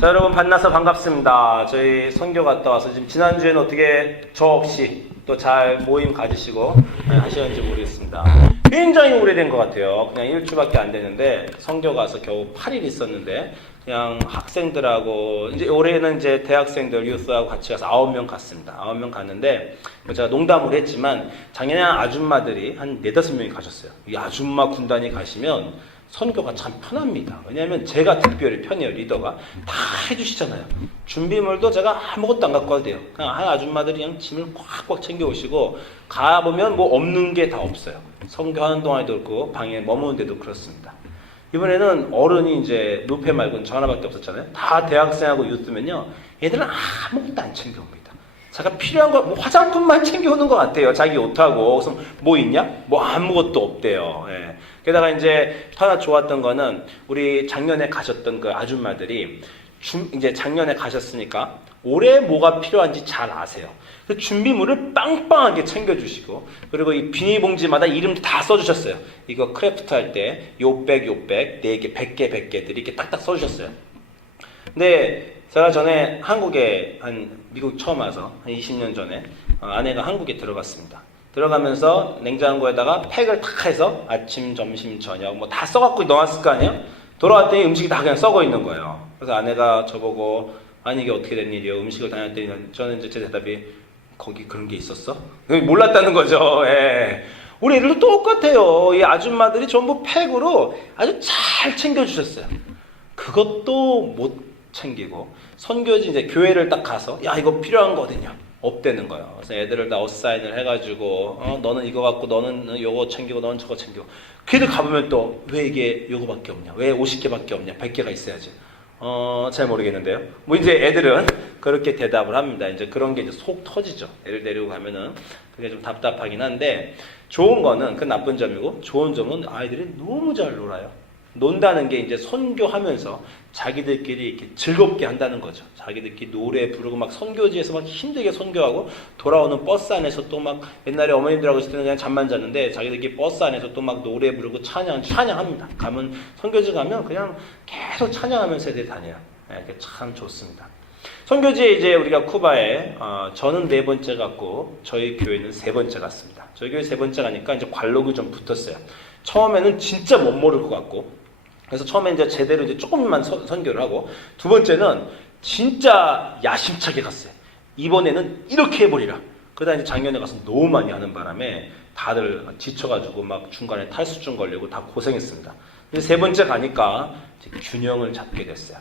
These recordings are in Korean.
자, 여러분 만나서 반갑습니다. 저희 선교 갔다 와서 지금 지난주에는 어떻게 저 없이 또 잘 모임 가지시고 하셨는지 모르겠습니다. 굉장히 오래된 것 같아요. 그냥 일주밖에 안 되는데 선교 가서 겨우 8일 있었는데 그냥 학생들하고 이제 올해는 이제 대학생들 유스하고 같이 가서 9명 갔습니다. 9명 갔는데 제가 농담을 했지만 작년에 아줌마들이 한 4-5명이 가셨어요. 이 아줌마 군단이 가시면 선교가 참 편합니다. 왜냐하면 제가 특별히 편해요. 리더가 다 해주시잖아요. 준비물도 제가 아무것도 안 갖고 가도 돼요. 그냥 한 아줌마들이 그냥 짐을 꽉꽉 챙겨 오시고 가보면 뭐 없는 게 다 없어요. 선교하는 동안에도 그렇고 방에 머무는데도 그렇습니다. 이번에는 어른이 이제 루페 말고는 저 하나밖에 없었잖아요. 다 대학생하고 유스면요, 얘들은 아무것도 안 챙겨옵니다. 제가 필요한 거, 뭐 화장품만 챙겨오는 것 같아요. 자기 옷하고. 그래서 뭐 있냐? 뭐 아무것도 없대요. 예. 게다가 이제 하나 좋았던 거는 우리 작년에 가셨던 그 아줌마들이 이제 작년에 가셨으니까 올해 뭐가 필요한지 잘 아세요. 그 준비물을 빵빵하게 챙겨주시고, 그리고 이 비닐봉지마다 이름도 다 써주셨어요. 이거 크래프트 할 때 요백 4개, 100개들이 이렇게 딱딱 써주셨어요. 근데 제가 전에 한국에 미국 처음 와서 한 20년 전에 아내가 한국에 들어갔습니다. 들어가면서 냉장고에다가 팩을 탁 해서 아침, 점심, 저녁 뭐 다 써갖고 넣어놨을 거 아니에요? 돌아왔더니 음식이 다 그냥 썩어 있는 거예요. 그래서 아내가 저보고 아니 이게 어떻게 된 일이에요? 음식을 다녔더니 저는 이제 제 대답이 거기 그런 게 있었어? 몰랐다는 거죠. 예. 우리 애들도 똑같아요. 이 아줌마들이 전부 팩으로 아주 잘 챙겨주셨어요. 그것도 못 챙기고 선교지 이제 교회를 딱 가서 야 이거 필요한 거 어딨냐? 없대는 거예요. 그래서 애들을 다 어사인을 해가지고 너는 이거 갖고 너는 요거 챙기고 너는 저거 챙기고 걔들 가보면 또 왜 이게 요거밖에 없냐? 왜 50개밖에 없냐? 100개가 있어야지. 잘 모르겠는데요. 뭐 이제 애들은 그렇게 대답을 합니다. 이제 그런 게 이제 속 터지죠. 애를 데리고 가면은 그게 좀 답답하긴 한데 좋은 거는 그 나쁜 점이고 좋은 점은 아이들이 너무 잘 놀아요. 논다는 게 이제 선교하면서 자기들끼리 이렇게 즐겁게 한다는 거죠. 자기들끼리 노래 부르고 막 선교지에서 막 힘들게 선교하고 돌아오는 버스 안에서 또 막 옛날에 어머님들하고 있을 때는 그냥 잠만 잤는데 자기들끼리 버스 안에서 또 막 노래 부르고 찬양합니다. 가면 선교지 가면 그냥 계속 찬양하면서 애들이 다녀요. 네, 참 좋습니다. 선교지에 이제 우리가 쿠바에 저는 4번째 갔고 저희 교회는 3번째 갔습니다. 저희 교회 3번째 가니까 이제 관록이 좀 붙었어요. 처음에는 진짜 못 모를 것 같고 그래서 처음에 이제 제대로 이제 조금만 선교를 하고 두 번째는 진짜 야심차게 갔어요. 이번에는 이렇게 해버리라. 그러다 이제 작년에 가서 너무 많이 하는 바람에 다들 지쳐가지고 막 중간에 탈수증 걸리고 다 고생했습니다. 근데 3번째 가니까 이제 균형을 잡게 됐어요.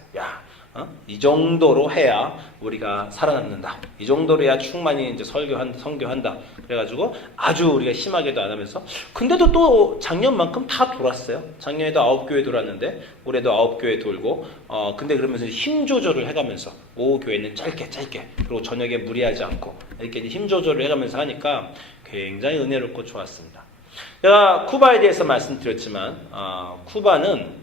이 정도로 해야 우리가 살아남는다. 이 정도로 해야 충만히 이제 선교한다. 그래가지고 아주 우리가 심하게도 안 하면서 근데도 또 작년만큼 다 돌았어요. 작년에도 9교회 돌았는데 올해도 9교회 돌고 근데 그러면서 힘 조절을 해가면서 오후 교회는 짧게 그리고 저녁에 무리하지 않고 이렇게 힘 조절을 해가면서 하니까 굉장히 은혜롭고 좋았습니다. 제가 쿠바에 대해서 말씀드렸지만 쿠바는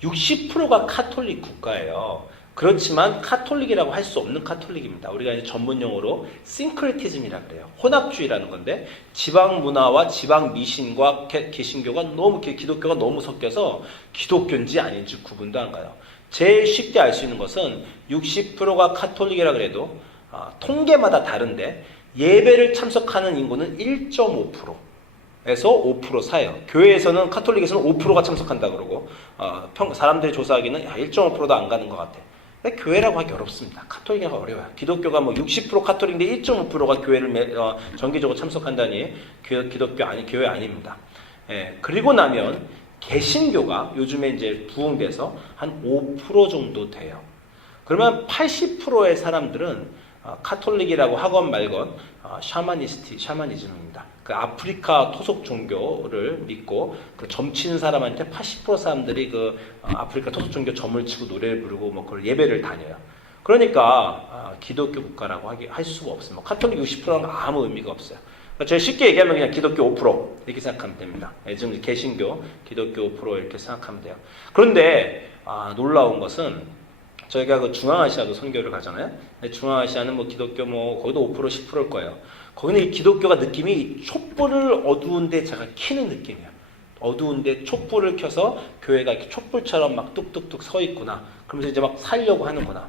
60%가 카톨릭 국가예요. 그렇지만 카톨릭이라고 할 수 없는 카톨릭입니다. 우리가 이제 전문용어로 싱크레티즘이라 그래요. 혼합주의라는 건데 지방 문화와 지방 미신과 개신교가 너무 기독교가 너무 섞여서 기독교인지 아닌지 구분도 안 가요. 제일 쉽게 알 수 있는 것은 60%가 카톨릭이라 그래도 통계마다 다른데 예배를 참석하는 인구는 1.5%. 에서 5% 사예요. 교회에서는 카톨릭에서는 5%가 참석한다 그러고 사람들이 조사하기는 1.5%도 안 가는 것 같아. 근데 교회라고 하기 어렵습니다. 카톨릭이라고 어려워요. 기독교가 뭐 60% 카톨릭인데 1.5%가 교회를 정기적으로 참석한다니 기독교 교회 아닙니다. 예, 그리고 나면 개신교가 요즘에 이제 부흥돼서 한 5% 정도 돼요. 그러면 80%의 사람들은 카톨릭이라고 하건 말건 샤머니즘입니다. 그 아프리카 토속 종교를 믿고 그 점치는 사람한테 80% 사람들이 그 아프리카 토속 종교 점을 치고 노래를 부르고 뭐 그걸 예배를 다녀요. 그러니까 기독교 국가라고 할 수가 없습니다. 카톨릭 60%는 아무 의미가 없어요. 제일 쉽게 얘기하면 그냥 기독교 5% 이렇게 생각하면 됩니다. 지금 개신교, 기독교 5% 이렇게 생각하면 돼요. 그런데 놀라운 것은 저희가 그 중앙아시아도 선교를 가잖아요. 근데 중앙아시아는 뭐 기독교 거기도 5% 10%일 거예요. 거기는 이 기독교가 느낌이 촛불을 어두운데 제가 키는 느낌이에요. 어두운데 촛불을 켜서 교회가 이렇게 촛불처럼 막 뚝뚝뚝 서 있구나. 그러면서 이제 막 살려고 하는구나.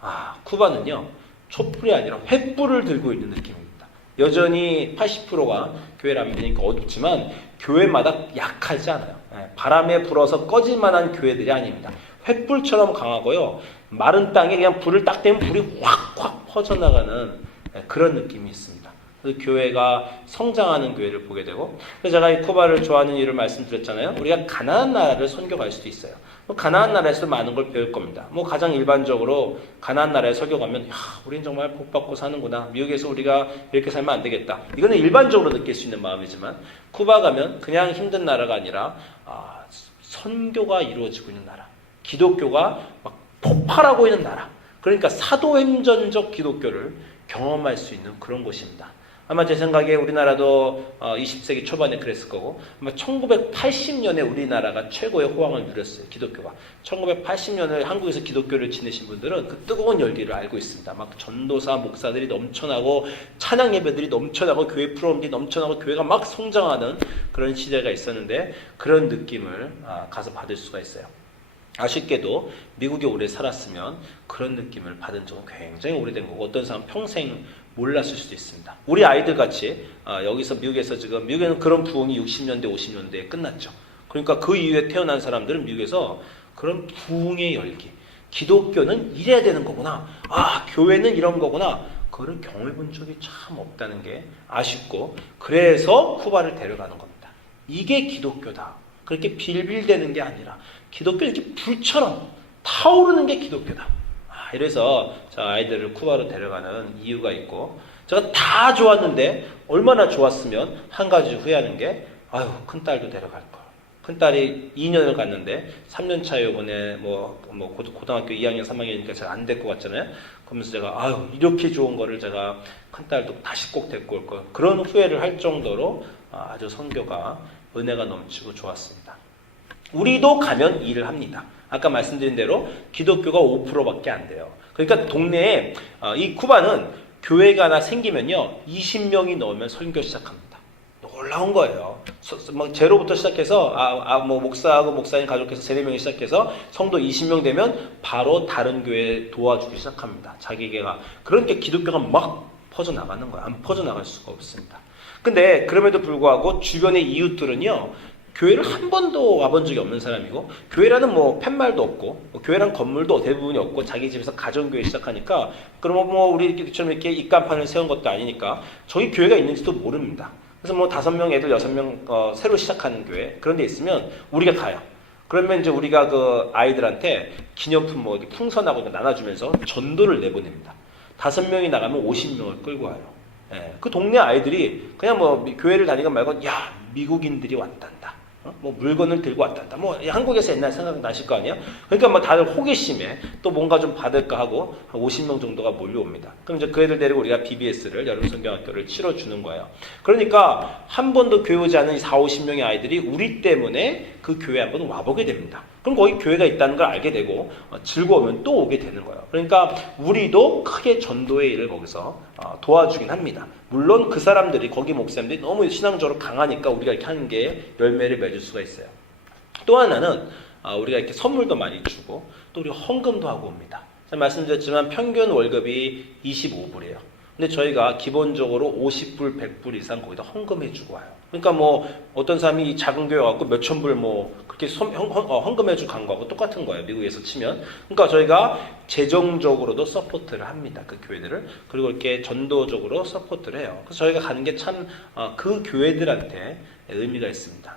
아, 쿠바는요, 촛불이 아니라 횃불을 들고 있는 느낌입니다. 여전히 80%가 교회를 안 믿으니까 어둡지만 교회마다 약하지 않아요. 바람에 불어서 꺼질 만한 교회들이 아닙니다. 횃불처럼 강하고요. 마른 땅에 그냥 불을 딱 대면 불이 확확 퍼져나가는 그런 느낌이 있습니다. 그래서 교회가 성장하는 교회를 보게 되고, 그래서 제가 이 쿠바를 좋아하는 이유를 말씀드렸잖아요. 우리가 가나안 나라를 선교 갈 수도 있어요. 가나안 나라에서 많은 걸 배울 겁니다. 가장 일반적으로 가나안 나라에 설교 가면, 야, 우린 정말 복 받고 사는구나. 미국에서 우리가 이렇게 살면 안 되겠다. 이거는 일반적으로 느낄 수 있는 마음이지만, 쿠바 가면 그냥 힘든 나라가 아니라 선교가 이루어지고 있는 나라, 기독교가 막 폭발하고 있는 나라. 그러니까 사도행전적 기독교를 경험할 수 있는 그런 곳입니다. 아마 제 생각에 우리나라도 20세기 초반에 그랬을 거고, 아마 1980년에 우리나라가 최고의 호황을 누렸어요. 기독교가. 1980년을 한국에서 기독교를 지내신 분들은 그 뜨거운 열기를 알고 있습니다. 막 전도사, 목사들이 넘쳐나고 찬양 예배들이 넘쳐나고 교회 프로그램들이 넘쳐나고 교회가 막 성장하는 그런 시대가 있었는데, 그런 느낌을 가서 받을 수가 있어요. 아쉽게도 미국에 오래 살았으면 그런 느낌을 받은 적은 굉장히 오래된 거고, 어떤 사람은 평생 몰랐을 수도 있습니다. 우리 아이들 같이 여기서 미국에서 지금, 미국에는 그런 부흥이 60년대 50년대에 끝났죠. 그러니까 그 이후에 태어난 사람들은 미국에서 그런 부흥의 열기, 기독교는 이래야 되는 거구나, 교회는 이런 거구나, 그걸 경험해 본 적이 참 없다는 게 아쉽고, 그래서 쿠바를 데려가는 겁니다. 이게 기독교다. 그렇게 빌빌대는 게 아니라 기독교는 이렇게 불처럼 타오르는 게 기독교다. 이래서 저 아이들을 쿠바로 데려가는 이유가 있고, 제가 다 좋았는데 얼마나 좋았으면 한 가지 후회하는 게, 큰딸도 데려갈 걸. 큰딸이 2년을 갔는데 3년 차에 이번에 고등학교 2학년 3학년이니까 제가 안 데리고 갔잖아요. 그러면서 제가 이렇게 좋은 거를 제가 큰딸도 다시 꼭 데리고 올 걸. 그런 후회를 할 정도로 아주 선교가 은혜가 넘치고 좋았습니다. 우리도 가면 일을 합니다. 아까 말씀드린 대로 기독교가 5%밖에 안 돼요. 그러니까 동네에 이 쿠바는 교회가 하나 생기면요, 20명이 넘으면 선교 시작합니다. 놀라운 거예요. 제로부터 시작해서 목사하고 목사님 가족해서 3-4명이 시작해서 성도 20명 되면 바로 다른 교회 도와주기 시작합니다. 자기가. 그러니까 기독교가 막 퍼져나가는 거예요. 안 퍼져나갈 수가 없습니다. 근데 그럼에도 불구하고 주변의 이웃들은요, 교회를 한 번도 와본 적이 없는 사람이고, 교회라는 팻말도 없고, 교회란 건물도 대부분이 없고, 자기 집에서 가정교회 시작하니까, 그러면 우리처럼 이렇게 입간판을 세운 것도 아니니까 저희 교회가 있는지도 모릅니다. 그래서 5명 애들 6명 새로 시작하는 교회 그런 데 있으면 우리가 가요. 그러면 이제 우리가 그 아이들한테 기념품 풍선하고 나눠주면서 전도를 내보냅니다. 5명이 나가면 50명을 끌고 와요. 그 동네 아이들이 그냥 교회를 다니건 말건, 야, 미국인들이 왔단다. 물건을 들고 왔단다. 한국에서 옛날 생각나실 거 아니에요? 그러니까 다들 호기심에 또 뭔가 좀 받을까 하고 한 50명 정도가 몰려옵니다. 그럼 이제 그 애들 데리고 우리가 BBS를, 여름 성경학교를 치러주는 거예요. 그러니까 한 번도 교회 오지 않은 40-50명의 아이들이 우리 때문에 그 교회에 한번 와보게 됩니다. 그럼 거기 교회가 있다는 걸 알게 되고 즐거우면 또 오게 되는 거예요. 그러니까 우리도 크게 전도의 일을 거기서 도와주긴 합니다. 물론 그 사람들이, 거기 목사님들이 너무 신앙적으로 강하니까 우리가 이렇게 하는 게 열매를 맺을 수가 있어요. 또 하나는 우리가 이렇게 선물도 많이 주고, 또 우리가 헌금도 하고 옵니다. 제가 말씀드렸지만 평균 월급이 25불이에요. 근데 저희가 기본적으로 50불, 100불 이상 거기다 헌금해 주고 와요. 그러니까 어떤 사람이 작은 교회 갖고 몇천 불 그렇게 헌금해 주고 간 거하고 똑같은 거예요. 미국에서 치면. 그러니까 저희가 재정적으로도 서포트를 합니다. 그 교회들을. 그리고 이렇게 전도적으로 서포트를 해요. 그래서 저희가 가는 게 참 그 교회들한테 의미가 있습니다.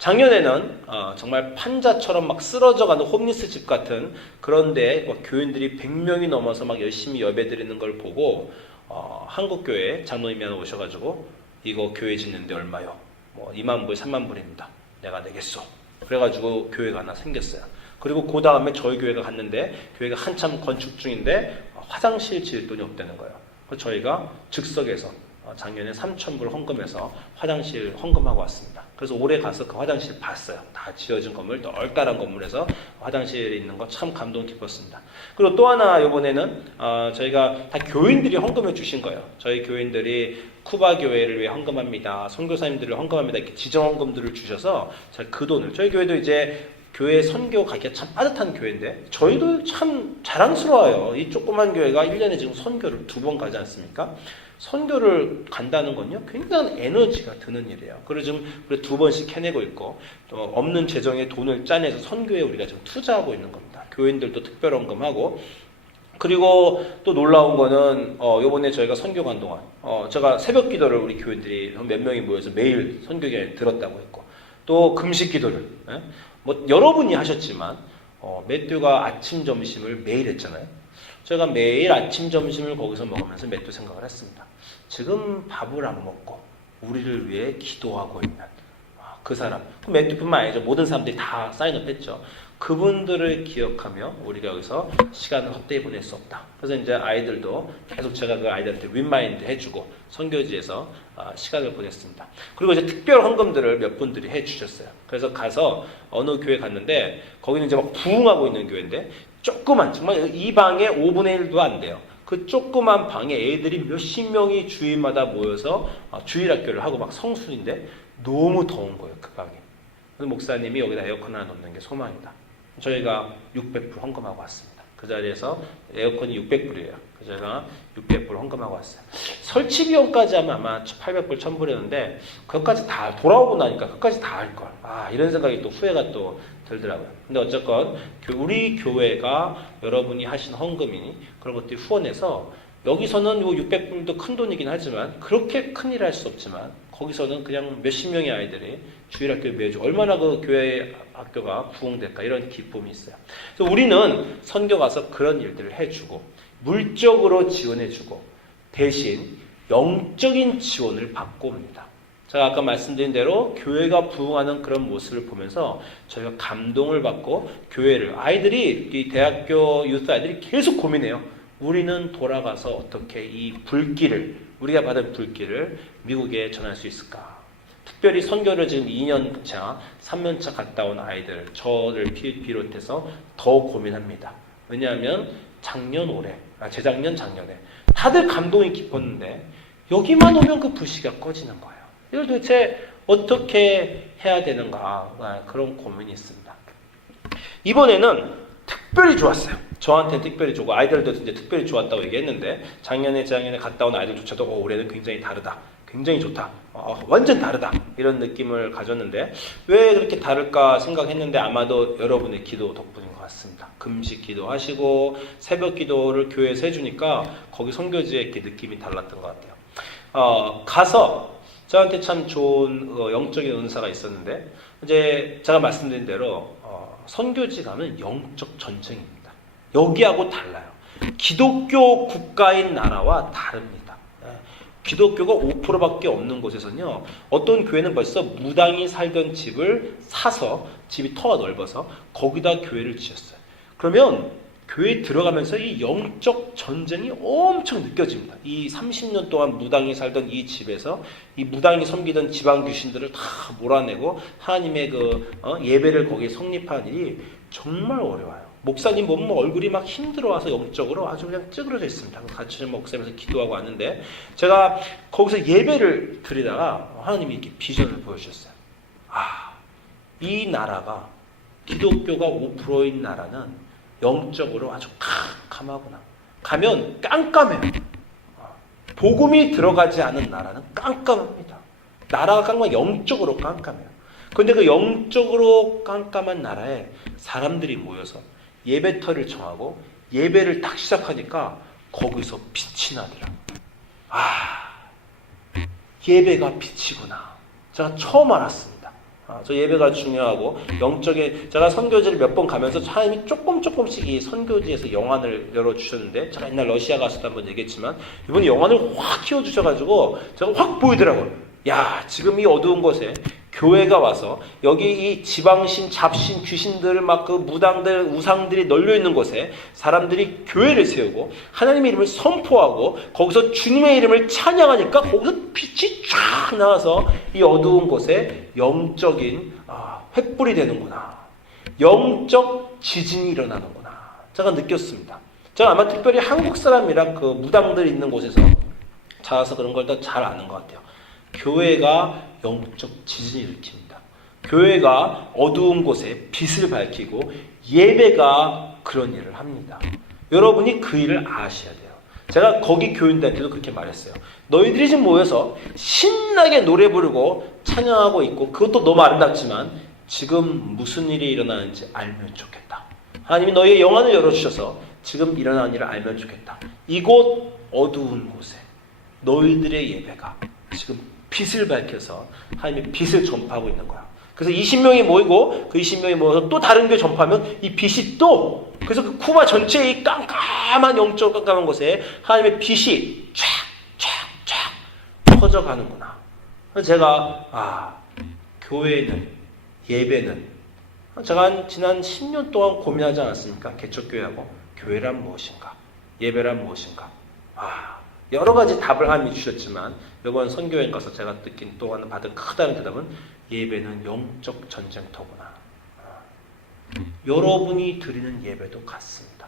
작년에는 정말 판자처럼 막 쓰러져가는 홈리스 집 같은 그런데 교인들이 100명이 넘어서 막 열심히 예배드리는 걸 보고 한국교회 장로님이 하나 오셔가지고, 이거 교회 짓는데 얼마요? 2만 불, 3만 불입니다. 내가 내겠소. 그래가지고 교회가 하나 생겼어요. 그리고 그 다음에 저희 교회가 갔는데, 교회가 한참 건축 중인데 화장실 지을 돈이 없다는 거예요. 그래서 저희가 즉석에서 작년에 3,000불 헌금해서 화장실 헌금하고 왔습니다. 그래서 올해 가서 그 화장실 봤어요. 다 지어진 건물, 넓다란 건물에서 화장실이 있는 거 참 감동 깊었습니다. 그리고 또 하나 이번에는 저희가 다 교인들이 헌금해 주신 거예요. 저희 교인들이 쿠바 교회를 위해 헌금합니다. 선교사님들을 헌금합니다. 이렇게 지정 헌금들을 주셔서 그 돈을 저희 교회도 이제 교회 선교 가기가 참 빠듯한 교회인데 저희도 참 자랑스러워요. 이 조그만 교회가 1년에 지금 선교를 2번 가지 않습니까? 선교를 간다는 건요 굉장한 에너지가 드는 일이에요. 그래서 지금 우리 2번씩 해내고 있고 또 없는 재정에 돈을 짜내서 선교에 우리가 지금 투자하고 있는 겁니다. 교인들도 특별 헌금하고 그리고 또 놀라운 거는 요번에 저희가 선교 간 동안 제가 새벽 기도를 우리 교인들이 몇 명이 모여서 매일 선교에 들었다고 했고 또 금식 기도를 뭐 여러분이 하셨지만 매튜가 아침 점심을 매일 했잖아요. 제가 매일 아침 점심을 거기서 먹으면서 매튜 생각을 했습니다. 지금 밥을 안 먹고 우리를 위해 기도하고 있는 그 사람, 매튜뿐만 아니죠. 모든 사람들이 다 사인업했죠. 그분들을 기억하며 우리가 여기서 시간을 헛되이 보낼 수 없다. 그래서 이제 아이들도 계속 제가 그 아이들한테 윈마인드 해주고 선교지에서 시간을 보냈습니다. 그리고 이제 특별 헌금들을 몇 분들이 해주셨어요. 그래서 가서 어느 교회 갔는데 거기는 이제 막 부흥하고 있는 교회인데 조그만 정말 이 방에 5분의 1도 안 돼요. 그 조그만 방에 애들이 몇십 명이 주일마다 모여서 주일학교를 하고 막 성수인데 너무 더운 거예요. 그 방이. 그래서 목사님이 여기다 에어컨 하나 놓는 게 소망이다. 저희가 600불 헌금하고 왔습니다. 그 자리에서 에어컨이 600불이에요. 그래서 제가 600불 헌금하고 왔어요. 설치 비용까지 하면 아마 800불, 1000불이었는데 그것까지 다 돌아오고 나니까 그것까지 다 할 걸. 이런 생각이 또 후회가 또 들더라고요. 근데 어쨌건 우리 교회가 여러분이 하신 헌금이니 그런 것들이 후원해서 여기서는 600불도 큰 돈이긴 하지만 그렇게 큰일 할 수 없지만 거기서는 그냥 몇십 명의 아이들이 주일학교에 매주 얼마나 그 교회 학교가 부흥될까 이런 기쁨이 있어요. 그래서 우리는 선교 가서 그런 일들을 해주고 물적으로 지원해주고 대신 영적인 지원을 받고 옵니다. 제가 아까 말씀드린 대로 교회가 부흥하는 그런 모습을 보면서 저희가 감동을 받고 교회를 아이들이 이 대학교 유스 아이들이 계속 고민해요. 우리는 돌아가서 어떻게 이 불길을 우리가 받은 불길을 미국에 전할 수 있을까? 특별히 선교를 지금 2년차, 3년차 갔다 온 아이들, 저를 비롯해서 더 고민합니다. 왜냐하면 재작년, 작년에 다들 감동이 깊었는데 여기만 오면 그 불씨가 꺼지는 거예요. 이걸 도대체 어떻게 해야 되는가 그런 고민이 있습니다. 이번에는 특별히 좋았어요. 저한테는 특별히 좋고 아이들도 이제 특별히 좋았다고 얘기했는데 작년에 재작년에 갔다 온 아이들조차도 올해는 굉장히 다르다. 굉장히 좋다. 완전 다르다. 이런 느낌을 가졌는데 왜 그렇게 다를까 생각했는데 아마도 여러분의 기도 덕분인 것 같습니다. 금식 기도하시고 새벽 기도를 교회에서 해주니까 거기 선교지에 이렇게 느낌이 달랐던 것 같아요. 가서 저한테 참 좋은 영적인 은사가 있었는데 이제 제가 말씀드린 대로 선교지 가면 영적 전쟁입니다. 여기하고 달라요. 기독교 국가인 나라와 다릅니다. 기독교가 5%밖에 없는 곳에서는요. 어떤 교회는 벌써 무당이 살던 집을 사서 집이 터가 넓어서 거기다 교회를 지었어요. 그러면 교회에 들어가면서 이 영적 전쟁이 엄청 느껴집니다. 이 30년 동안 무당이 살던 이 집에서 이 무당이 섬기던 지방 귀신들을 다 몰아내고 하나님의 예배를 거기에 성립하는 일이 정말 어려워요. 목사님 보면 얼굴이 막 힘들어와서 영적으로 아주 그냥 찌그러져 있습니다. 같이 목사님에서 기도하고 왔는데 제가 거기서 예배를 드리다가 하나님이 이렇게 비전을 보여주셨어요. 이 나라가 기독교가 5%인 나라는 영적으로 아주 캄캄하구나. 가면 깜깜해요. 복음이 들어가지 않은 나라는 깜깜합니다. 나라가 깜깜해 영적으로 깜깜해요. 그런데 그 영적으로 깜깜한 나라에 사람들이 모여서 예배터를 정하고 예배를 딱 시작하니까 거기서 빛이 나더라고요. 예배가 빛이구나. 제가 처음 알았습니다. 저 예배가 중요하고 영적인 제가 선교지를 몇 번 가면서 하나님이 조금씩 이 선교지에서 영안을 열어주셨는데 제가 옛날 러시아 갔을 때 한번 얘기했지만 이번에 영안을 확 키워주셔가지고 제가 확 보이더라고요. 지금 이 어두운 곳에 교회가 와서 여기 이 지방신, 잡신, 귀신들 막 그 무당들, 우상들이 널려 있는 곳에 사람들이 교회를 세우고 하나님의 이름을 선포하고 거기서 주님의 이름을 찬양하니까 거기서 빛이 쫙 나와서 이 어두운 곳에 영적인 횃불이 되는구나. 영적 지진이 일어나는구나. 제가 느꼈습니다. 제가 아마 특별히 한국 사람이라 그 무당들 있는 곳에서 자라서 그런 걸 더 잘 아는 것 같아요. 교회가 영적 지진을 일으킵니다. 교회가 어두운 곳에 빛을 밝히고 예배가 그런 일을 합니다. 여러분이 그 일을 아셔야 돼요. 제가 거기 교인들한테도 그렇게 말했어요. 너희들이 지금 모여서 신나게 노래 부르고 찬양하고 있고 그것도 너무 아름답지만 지금 무슨 일이 일어나는지 알면 좋겠다. 하나님이 너희의 영안을 열어주셔서 지금 일어나는 일을 알면 좋겠다. 이곳 어두운 곳에 너희들의 예배가 지금 빛을 밝혀서 하나님의 빛을 전파하고 있는 거야. 그래서 20명이 모이고 그 20명이 모여서 또 다른 교회 전파하면 이 빛이 또 그래서 그 쿠바 전체의 이 깜깜한 영적 깜깜한 곳에 하나님의 빛이 쫙쫙쫙 퍼져가는구나. 그래서 제가 교회는 예배는 제가 지난 10년 동안 고민하지 않았습니까? 개척교회하고 교회란 무엇인가? 예배란 무엇인가? 여러 가지 답을 하나님이 주셨지만 이번 선교여행 가서 제가 느낀 또 하나 받은 크다는 대답은 예배는 영적 전쟁터구나. 여러분이 드리는 예배도 같습니다.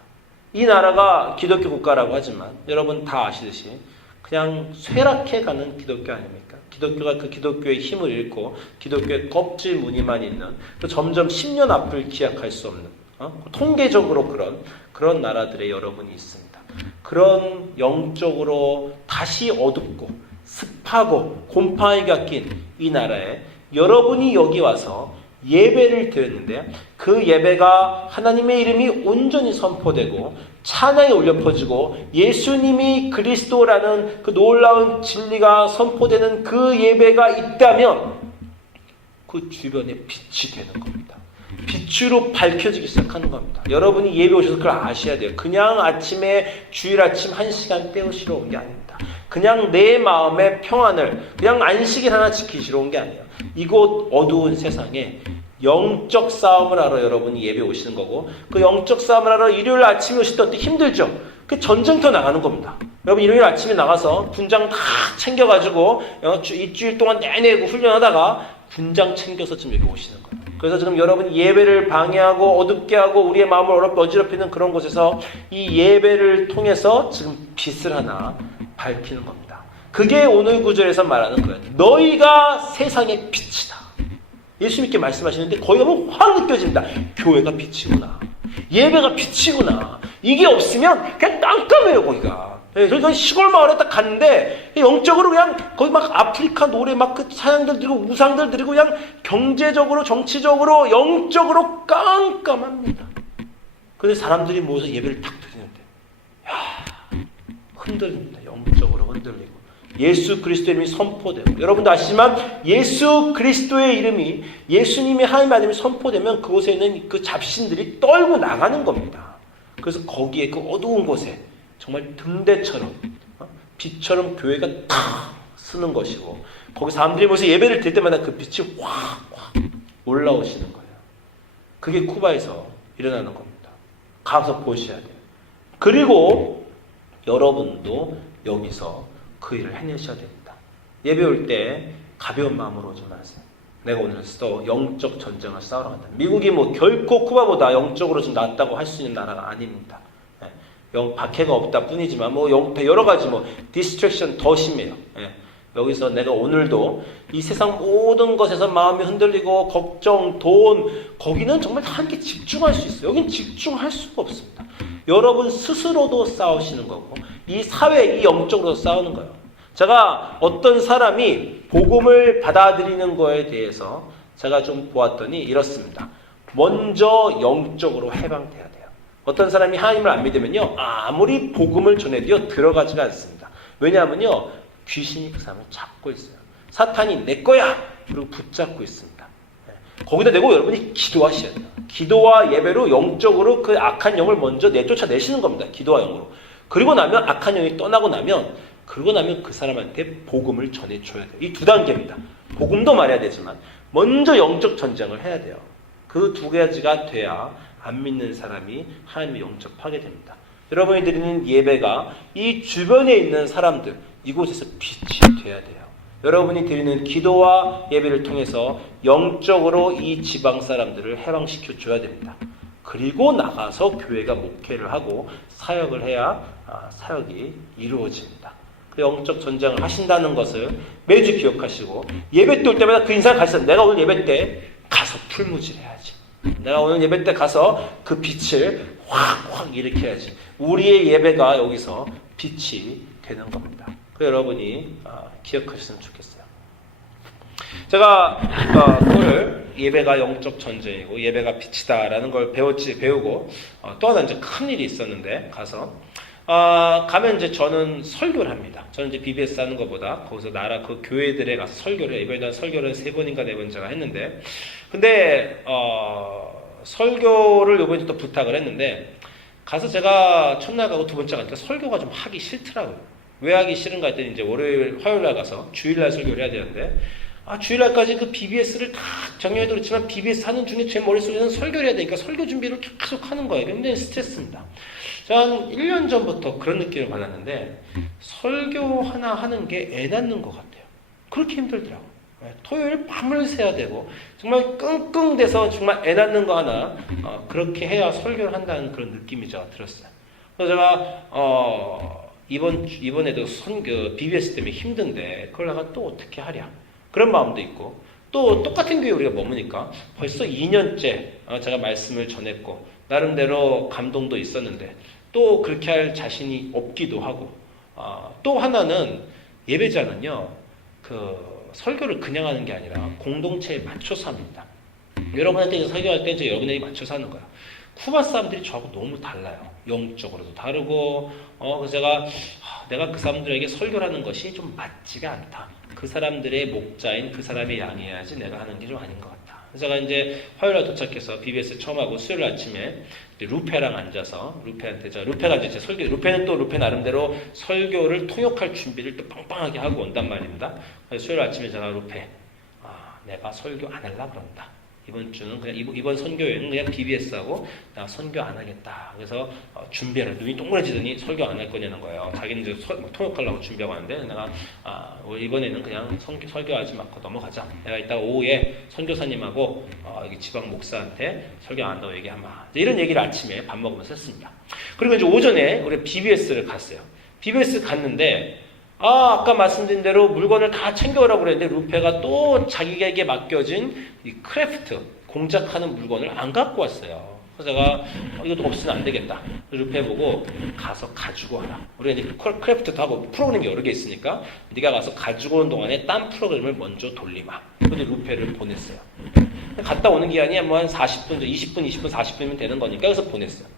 이 나라가 기독교 국가라고 하지만 여러분 다 아시듯이 그냥 쇠락해가는 기독교 아닙니까? 기독교가 그 기독교의 힘을 잃고 기독교의 껍질 무늬만 있는 점점 10년 앞을 기약할 수 없는 통계적으로 그런 나라들에 여러분이 있습니다. 그런 영적으로 다시 어둡고 습하고 곰팡이가 낀 이 나라에 여러분이 여기 와서 예배를 드렸는데 그 예배가 하나님의 이름이 온전히 선포되고 찬양이 울려 퍼지고 예수님이 그리스도라는 그 놀라운 진리가 선포되는 그 예배가 있다면 그 주변에 빛이 되는 겁니다. 빛으로 밝혀지기 시작하는 겁니다. 여러분이 예배 오셔서 그걸 아셔야 돼요. 그냥 아침에 주일 아침 1시간 때우시러 온 게 아닙니다. 그냥 내 마음의 평안을 그냥 안식일 하나 지키시러 온 게 아니에요. 이곳 어두운 세상에 영적 싸움을 하러 여러분이 예배 오시는 거고 그 영적 싸움을 하러 일요일 아침에 오실 때 힘들죠? 그 전쟁터 나가는 겁니다. 여러분 일요일 아침에 나가서 군장 다 챙겨가지고 일주일 동안 내내 훈련하다가 군장 챙겨서 지금 여기 오시는 거예요. 그래서 지금 여러분이 예배를 방해하고 어둡게 하고 우리의 마음을 어지럽히는 그런 곳에서 이 예배를 통해서 지금 빛을 하나 밝히는 겁니다. 그게 오늘 구절에서 말하는 거예요. 너희가 세상의 빛이다. 예수님께 말씀하시는데 거기 가면 확 느껴집니다. 교회가 빛이구나. 예배가 빛이구나. 이게 없으면 그냥 깜깜해요 거기가. 그러니까 시골 마을에 딱 갔는데 영적으로 그냥 거기 막 아프리카 노래 막 그 찬양들 드리고 우상들 드리고 그냥 경제적으로 정치적으로 영적으로 깜깜합니다. 그런데 사람들이 모여서 예배를 딱 드리는데 흔들립니다. 영적으로 흔들리고 예수 그리스도의 이름이 선포되고 여러분도 아시지만 예수 그리스도의 이름이 예수님의 하나님의 이름이 선포되면 그곳에 있는 그 잡신들이 떨고 나가는 겁니다. 그래서 거기에 그 어두운 곳에 정말 등대처럼 빛처럼 교회가 탁 쓰는 것이고 거기 사람들이 모여서 예배를 드릴 때마다 그 빛이 확 올라오시는 거예요. 그게 쿠바에서 일어나는 겁니다. 가서 보셔야 돼요. 그리고 여러분도 여기서 그 일을 해내셔야 됩니다. 예배 올 때 가벼운 마음으로 오지 마세요. 내가 오늘 또 영적 전쟁을 싸우러 간다. 미국이 뭐 결코 쿠바보다 영적으로 좀 낫다고 할 수 있는 나라가 아닙니다. 박해가 없다 뿐이지만 뭐 여러 가지 디스트랙션 더 심해요. 여기서 내가 오늘도 이 세상 모든 것에서 마음이 흔들리고 걱정, 돈 거기는 정말 함께 집중할 수 있어요. 여긴 집중할 수가 없습니다. 여러분 스스로도 싸우시는 거고 이 사회, 이 영적으로 싸우는 거예요. 제가 어떤 사람이 복음을 받아들이는 거에 대해서 제가 좀 보았더니 이렇습니다. 먼저 영적으로 해방돼야 돼요. 어떤 사람이 하나님을 안 믿으면요, 아무리 복음을 전해도요 들어가지가 않습니다. 왜냐하면요 귀신이 그 사람을 잡고 있어요. 사탄이 내 거야! 그리고 붙잡고 있습니다. 거기다 대고 여러분이 기도하셔야 돼요. 기도와 예배로 영적으로 그 악한 영을 먼저 내쫓아내시는 겁니다. 기도와 영으로. 그리고 나면 악한 영이 떠나고 나면 그 사람한테 복음을 전해줘야 돼요. 이 두 단계입니다. 복음도 말해야 되지만 먼저 영적 전쟁을 해야 돼요. 그 두 가지가 돼야 안 믿는 사람이 하나님을 영접하게 됩니다. 여러분이 드리는 예배가 이 주변에 있는 사람들, 이곳에서 빛이 돼야 돼요. 여러분이 드리는 기도와 예배를 통해서 영적으로 이 지방 사람들을 해방시켜 줘야 됩니다. 그리고 나가서 교회가 목회를 하고 사역을 해야 사역이 이루어집니다. 그 영적 전쟁을 하신다는 것을 매주 기억하시고, 예배 때 올 때마다 그 인상 가서 내가 오늘 예배 때 가서 풀무질 해야지. 내가 오늘 예배 때 가서 그 빛을 확 일으켜야지. 우리의 예배가 여기서 빛이 되는 겁니다. 그 여러분이 기억하셨으면 좋겠어요. 제가 오늘 예배가 영적 전쟁이고 예배가 빛이다라는 걸 배우고 또 하나 이제 큰 일이 있었는데 가면 이제 저는 설교를 합니다. 저는 이제 BBS 하는 것보다 거기서 나라 그 교회들에 가서 설교를 해요. 이번에 설교를 3번인가 4번 제가 했는데, 근데 설교를 이번에 또 부탁을 했는데, 가서 제가 첫날 가고 두 번째 가니까 설교가 좀 하기 싫더라고요. 왜 하기 싫은가 했더니 이제 월요일, 화요일 날 가서 주일날 설교를 해야 되는데, 주일날까지 그 BBS를 다 정리해도 그렇지만 BBS 하는 중에 제 머릿속에는 설교를 해야 되니까 설교 준비를 계속 하는 거예요. 굉장히 스트레스입니다. 제가 한 1년 전부터 그런 느낌을 받았는데, 설교 하나 하는 게 애 낳는 것 같아요. 그렇게 힘들더라고요. 토요일 밤을 새야 되고 정말 끙끙대서 정말 애 낳는 거 하나 그렇게 해야 설교를 한다는 그런 느낌이 제가 들었어요. 그래서 제가 이번에도 BBS 때문에 힘든데 그걸 내가 또 어떻게 하랴, 그런 마음도 있고, 또 똑같은 교회 우리가 머무니까 벌써 2년째 제가 말씀을 전했고 나름대로 감동도 있었는데 또 그렇게 할 자신이 없기도 하고, 또 하나는 예배자는요, 설교를 그냥 하는 게 아니라 공동체에 맞춰서 합니다. 여러분한테 설교할 때 여러분에게 맞춰서 하는 거야. 쿠바 사람들이 저하고 너무 달라요. 영적으로도 다르고, 그래서 내가 그 사람들에게 설교를 하는 것이 좀 맞지가 않다. 그 사람들의 목자인 그 사람의 양해야지 내가 하는 게 좀 아닌 것 같다. 그래서 제가 이제 화요일에 도착해서 BBS 처음 하고 수요일 아침에 루페랑 앉아서 루페가 이제 루페는 또 루페 나름대로 설교를 통역할 준비를 또 빵빵하게 하고 온단 말입니다. 그래서 수요일 아침에 제가 루페, 내가 설교 안 하려고 그런다. 이번 주는 그냥 이번 선교회는 그냥 BBS하고 나 선교 안 하겠다. 그래서 준비하라. 눈이 동그래지더니 설교 안 할 거냐는 거예요. 자기는 이제 통역하려고 준비하고 하는데 내가 이번에는 그냥 설교하지 말고 넘어가자. 내가 이따 오후에 선교사님하고 여기 지방 목사한테 설교 안 한다고 얘기하마. 이런 얘기를 아침에 밥 먹으면서 했습니다. 그리고 이제 오전에 우리 BBS를 갔어요. BBS 갔는데 아까 말씀드린 대로 물건을 다 챙겨오라고 그랬는데 루페가 또 자기에게 맡겨진 이 크래프트 공작하는 물건을 안 갖고 왔어요. 그래서 제가 이것도 없으면 안 되겠다. 루페 보고 가서 가지고 와라. 우리가 이제 크래프트도 하고 프로그램이 여러 개 있으니까 네가 가서 가지고 온 동안에 딴 프로그램을 먼저 돌리마. 근데 루페를 보냈어요. 갔다 오는 기간이 한 40분, 20분, 40분이면 되는 거니까 그래서 보냈어요.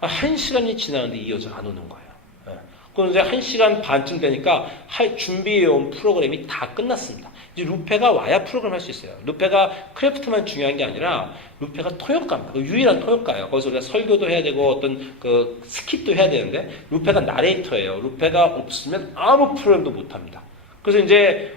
1시간이 지나는데 이 여자가 안 오는 거예요. 그럼 이제 1시간 반쯤 되니까 준비해온 프로그램이 다 끝났습니다. 이제 루페가 와야 프로그램 할 수 있어요. 루페가 크래프트만 중요한 게 아니라 루페가 통역가입니다. 유일한 통역가예요. 거기서 우리가 설교도 해야 되고 어떤 스킵도 해야 되는데 루페가 나레이터예요. 루페가 없으면 아무 프로그램도 못 합니다. 그래서 이제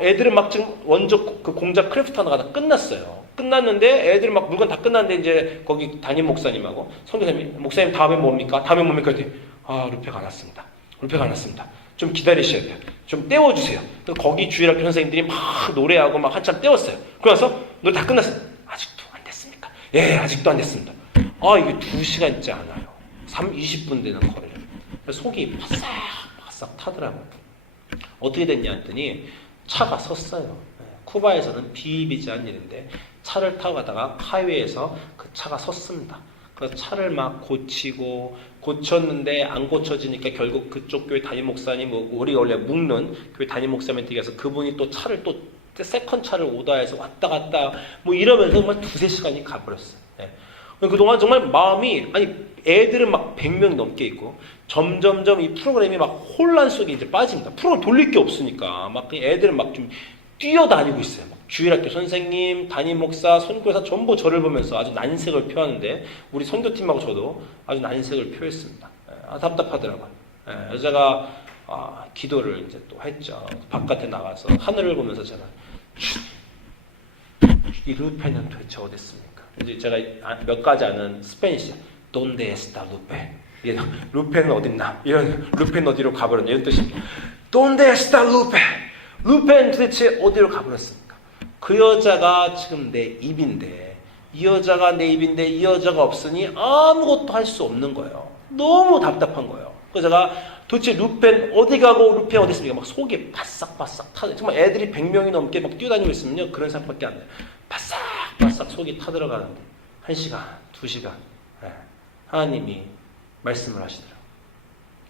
애들은 막 지금 원조 그 공작 크래프트 하나가 다 끝났어요. 끝났는데 애들 막 물건 다 끝났는데 이제 거기 담임 목사님하고 선교사님, 목사님 다음에 뭡니까? 그랬더니 루페가 안 왔습니다. 루페가 안 왔습니다. 좀 기다리셔야 돼요. 좀 때워주세요. 거기 주일학교 선생님들이 막 노래하고 막 한참 때웠어요. 그래서 노래 다 끝났어요. 아직도 안 됐습니까? 예, 아직도 안 됐습니다. 이게 2시간째 안 와요. 20분 되는 거리를. 속이 바싹바싹 타더라고요. 어떻게 됐냐 했더니 차가 섰어요. 쿠바에서는 비일비재한 일인데 차를 타고 가다가 하이웨이에서 그 차가 섰습니다. 그래서 차를 막 고쳤는데 안 고쳐지니까 결국 그쪽 교회 담임 목사님, 우리가 원래 묵는 교회 담임 목사님한테 가서 그분이 또 차를 또 세컨 차를 오다해서 왔다 갔다 이러면서 정말 2-3시간이 가버렸어요. 그동안 정말 마음이, 애들은 막 100명 넘게 있고 점점점 이 프로그램이 막 혼란 속에 이제 빠집니다. 프로그램 돌릴 게 없으니까 막 애들은 막 좀 뛰어다니고 있어요. 주일학교 선생님, 담임 목사, 선교사 전부 저를 보면서 아주 난색을 표하는데 우리 선교팀하고 저도 아주 난색을 표했습니다. 답답하더라고요. 그래서 제가 기도를 이제 또 했죠. 바깥에 나가서 하늘을 보면서 제가 이 루페는 도대체 어디 있습니까? 이제 제가 몇 가지 아는 스페니시 돈데 에스타 루페. 루페는 어딨나? 이런 루페는 어디로 가버렸냐? 이런 뜻입니다. 돈데 에스타 루페. 루페는 도대체 어디로 가버렸습니까? 그 여자가 지금 내 입인데 이 여자가 내 입인데 이 여자가 없으니 아무것도 할 수 없는 거예요. 너무 답답한 거예요. 그래서 제가 도대체 루펜 어디 가고 루펜 어디 있습니까? 막 속이 바싹바싹 타. 정말 애들이 100명이 넘게 막 뛰어다니고 있으면요. 그런 생각밖에 안 나요. 바싹바싹 속이 타들어가는데 1시간, 2시간 네. 하나님이 말씀을 하시더라고요.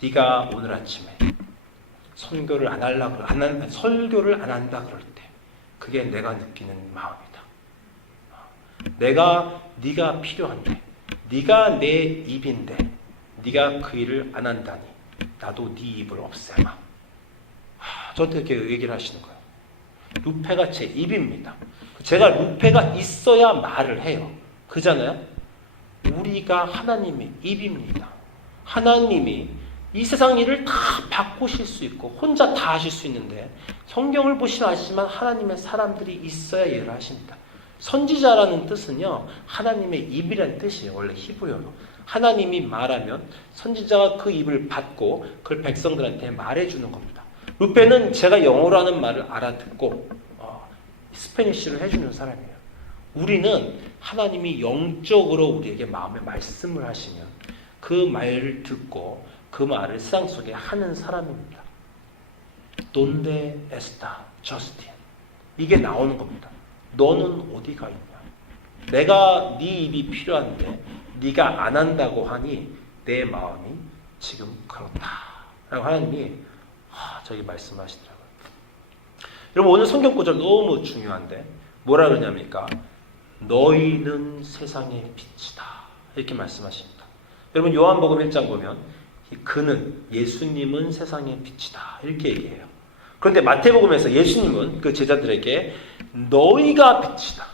네가 오늘 아침에 설교를 안 한다 그럴 때 그게 내가 느끼는 마음이다. 네가 필요한데 네가 내 입인데 네가 그 일을 안 한다니 나도 네 입을 없애마. 저한테 이렇게 얘기를 하시는 거예요. 루페가 제 입입니다. 제가 루페가 있어야 말을 해요. 그잖아요. 우리가 하나님의 입입니다. 하나님이 이 세상 일을 다 바꾸실 수 있고 혼자 다 하실 수 있는데 성경을 보시면 아시지만 하나님의 사람들이 있어야 일을 하십니다. 선지자라는 뜻은요 하나님의 입이라는 뜻이에요. 원래 히브리어로 하나님이 말하면 선지자가 그 입을 받고 그걸 백성들한테 말해주는 겁니다. 루페는 제가 영어로 하는 말을 알아듣고 스페니쉬를 해주는 사람이에요. 우리는 하나님이 영적으로 우리에게 마음의 말씀을 하시면 그 말을 듣고 그 말을 세상 속에 하는 사람입니다. Donde está Justin? 이게 나오는 겁니다. 너는 어디가 있냐? 내가 네 입이 필요한데 네가 안 한다고 하니 내 마음이 지금 그렇다. 라고 하나님이 저기 말씀하시더라고요. 여러분 오늘 성경 구절 너무 중요한데 뭐라 그러냐니까 너희는 세상의 빛이다. 이렇게 말씀하십니다. 여러분 요한복음 1장 보면 그는 예수님은 세상의 빛이다. 이렇게 얘기해요. 그런데 마태복음에서 예수님은 그 제자들에게 너희가 빛이다.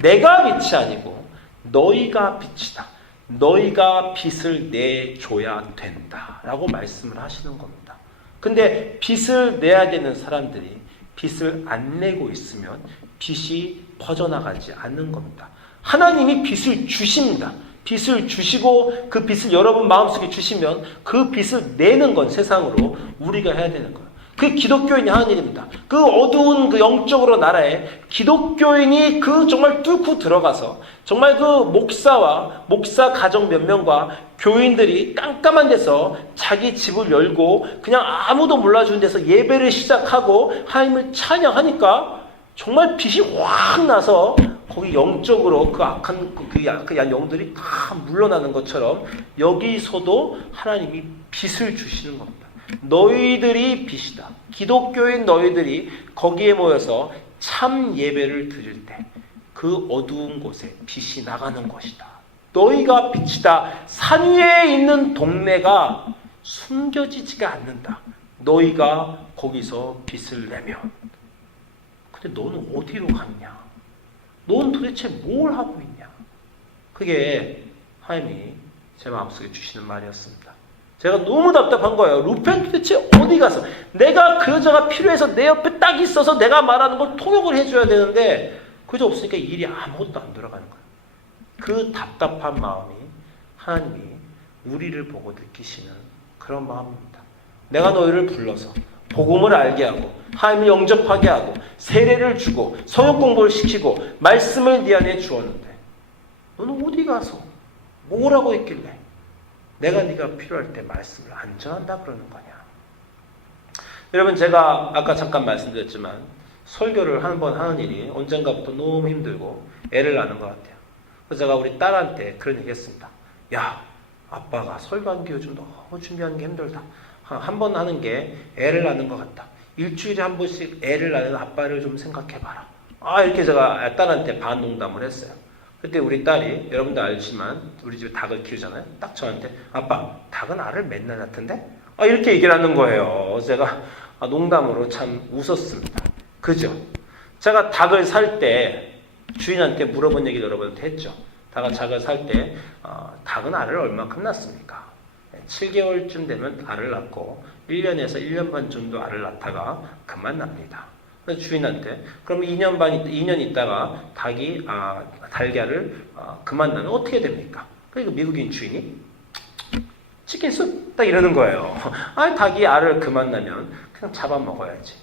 내가 빛이 아니고 너희가 빛이다. 너희가 빛을 내줘야 된다. 라고 말씀을 하시는 겁니다. 근데 빛을 내야 되는 사람들이 빛을 안 내고 있으면 빛이 퍼져나가지 않는 겁니다. 하나님이 빛을 주십니다. 빛을 주시고 그 빛을 여러분 마음속에 주시면 그 빛을 내는 건 세상으로 우리가 해야 되는 거예요. 그 기독교인이 하는 일입니다. 그 어두운 그 영적으로 나라에 기독교인이 그 정말 뚫고 들어가서 정말 그 목사 가정 몇 명과 교인들이 깜깜한 데서 자기 집을 열고 그냥 아무도 몰라주는 데서 예배를 시작하고 하나님을 찬양하니까 정말 빛이 확 나서 거기 영적으로 그 악한 그 영들이 다 물러나는 것처럼 여기서도 하나님이 빛을 주시는 겁니다. 너희들이 빛이다. 기독교인 너희들이 거기에 모여서 참 예배를 드릴 때 그 어두운 곳에 빛이 나가는 것이다. 너희가 빛이다. 산 위에 있는 동네가 숨겨지지가 않는다. 너희가 거기서 빛을 내면. 근데 너는 어디로 갔냐? 넌 도대체 뭘 하고 있냐? 그게 하나님이 제 마음속에 주시는 말이었습니다. 제가 너무 답답한 거예요. 루펜 도대체 어디 가서 내가 그 여자가 필요해서 내 옆에 딱 있어서 내가 말하는 걸 통역을 해줘야 되는데 그저 없으니까 일이 아무것도 안 돌아가는 거예요. 그 답답한 마음이 하나님이 우리를 보고 느끼시는 그런 마음입니다. 내가 너희를 불러서 복음을 알게 하고 하나님을 영접하게 하고 세례를 주고 성역 공부를 시키고 말씀을 네 안에 주었는데 너는 어디 가서 뭐라고 했길래 내가 네가 필요할 때 말씀을 안 전한다 그러는 거냐. 여러분 제가 아까 잠깐 말씀드렸지만 설교를 한 번 하는 일이 언젠가부터 너무 힘들고 애를 낳는 것 같아요. 그래서 제가 우리 딸한테 그런 얘기 했습니다. 야 아빠가 설교하는 게 요즘 너무 준비하는 게 힘들다. 한 번 하는 게 애를 낳는 것 같다. 일주일에 한 번씩 애를 낳는 아빠를 좀 생각해봐라. 이렇게 제가 딸한테 반농담을 했어요. 그때 우리 딸이 여러분도 알지만 우리 집에 닭을 키우잖아요. 딱 저한테 아빠 닭은 알을 맨날 낳던데? 이렇게 얘기를 하는 거예요. 제가 농담으로 참 웃었습니다. 그죠? 제가 닭을 살 때 주인한테 물어본 얘기 여러분한테 했죠. 닭을 살 때 닭은 알을 얼마큼 낳습니까? 7개월쯤 되면 알을 낳고 1년에서 1년 반 정도 알을 낳다가 그만 납니다. 그래서 주인한테 그러면 2년 있다가 닭이 달걀을 그만 나면 어떻게 됩니까? 그러니까 미국인 주인이 치킨 숲 딱 이러는 거예요. 닭이 알을 그만 나면 그냥 잡아먹어야지.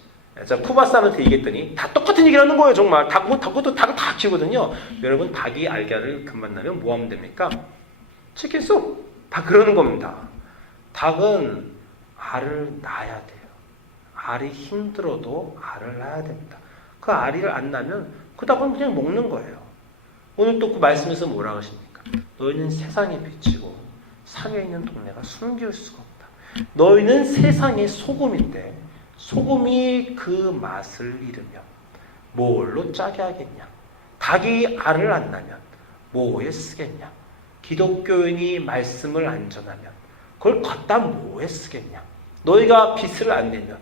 자, 쿠바 사람한테 얘기했더니 다 똑같은 얘기를 하는 거예요. 정말 닭도 닭을 다 키우거든요. 여러분 닭이 알을 그만 나면 뭐 하면 됩니까? 치킨 숲 다 그러는 겁니다. 닭은 알을 낳아야 돼요. 알이 힘들어도 알을 낳아야 됩니다. 그 알을 안 낳으면 그 닭은 그냥 먹는 거예요. 오늘 또 그 말씀에서 뭐라고 하십니까? 너희는 세상의 빛이고 상에 있는 동네가 숨길 수가 없다. 너희는 세상의 소금인데 소금이 그 맛을 잃으면 뭘로 짜게 하겠냐? 닭이 알을 안 낳으면 뭐에 쓰겠냐? 기독교인이 말씀을 안 전하면 그걸 갖다 뭐에 쓰겠냐? 너희가 빛을 안 내면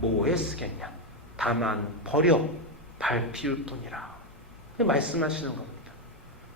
뭐에 쓰겠냐? 다만 버려 밟힐 뿐이라. 말씀하시는 겁니다.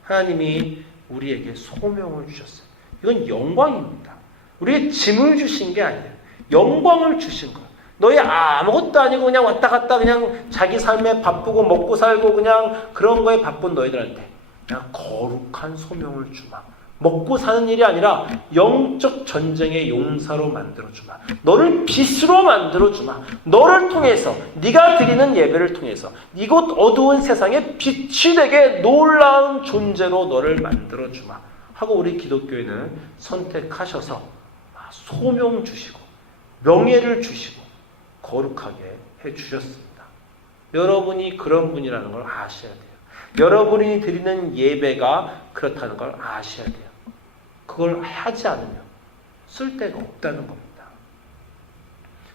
하나님이 우리에게 소명을 주셨어요. 이건 영광입니다. 우리에게 짐을 주신 게 아니에요. 영광을 주신 거예요. 너희 아무것도 아니고 그냥 왔다 갔다 그냥 자기 삶에 바쁘고 먹고 살고 그냥 그런 거에 바쁜 너희들한테 그냥 거룩한 소명을 주마. 먹고 사는 일이 아니라 영적 전쟁의 용사로 만들어주마. 너를 빛으로 만들어주마. 너를 통해서 네가 드리는 예배를 통해서 이곳 어두운 세상에 빛이 되게 놀라운 존재로 너를 만들어주마 하고 우리 기독교인을 선택하셔서 소명 주시고 명예를 주시고 거룩하게 해주셨습니다. 여러분이 그런 분이라는 걸 아셔야 돼요. 여러분이 드리는 예배가 그렇다는 걸 아셔야 돼요. 그걸 하지 않으면 쓸데가 없다는 겁니다.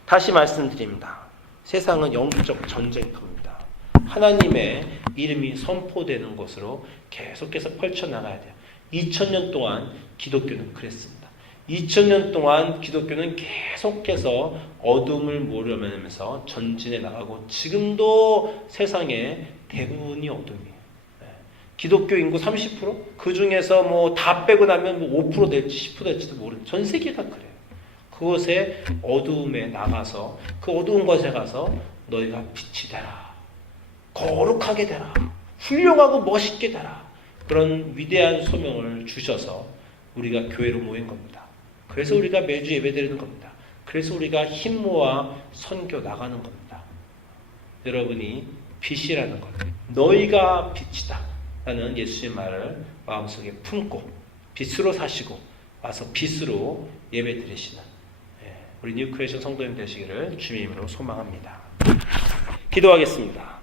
다시 말씀드립니다. 세상은 영적 전쟁터입니다. 하나님의 이름이 선포되는 곳으로 계속해서 펼쳐나가야 돼요. 2000년 동안 기독교는 그랬습니다. 2000년 동안 기독교는 계속해서 어둠을 모려면서 전진해 나가고 지금도 세상의 대부분이 어둠이에요. 기독교 인구 30%? 그 중에서 뭐 다 빼고 나면 뭐 5% 될지 10% 될지도 모르는 전 세계가 그래요. 그곳에 어두움에 나가서 그 어두운 곳에 가서 너희가 빛이 되라. 거룩하게 되라. 훌륭하고 멋있게 되라. 그런 위대한 소명을 주셔서 우리가 교회로 모인 겁니다. 그래서 우리가 매주 예배드리는 겁니다. 그래서 우리가 힘 모아 선교 나가는 겁니다. 여러분이 빛이라는 것. 너희가 빛이다. 라는 예수의 말을 마음속에 품고 빛으로 사시고 와서 빛으로 예배 드리시는 우리 뉴크리에이션 성도님 되시기를 주님의 이름으로 소망합니다. 기도하겠습니다.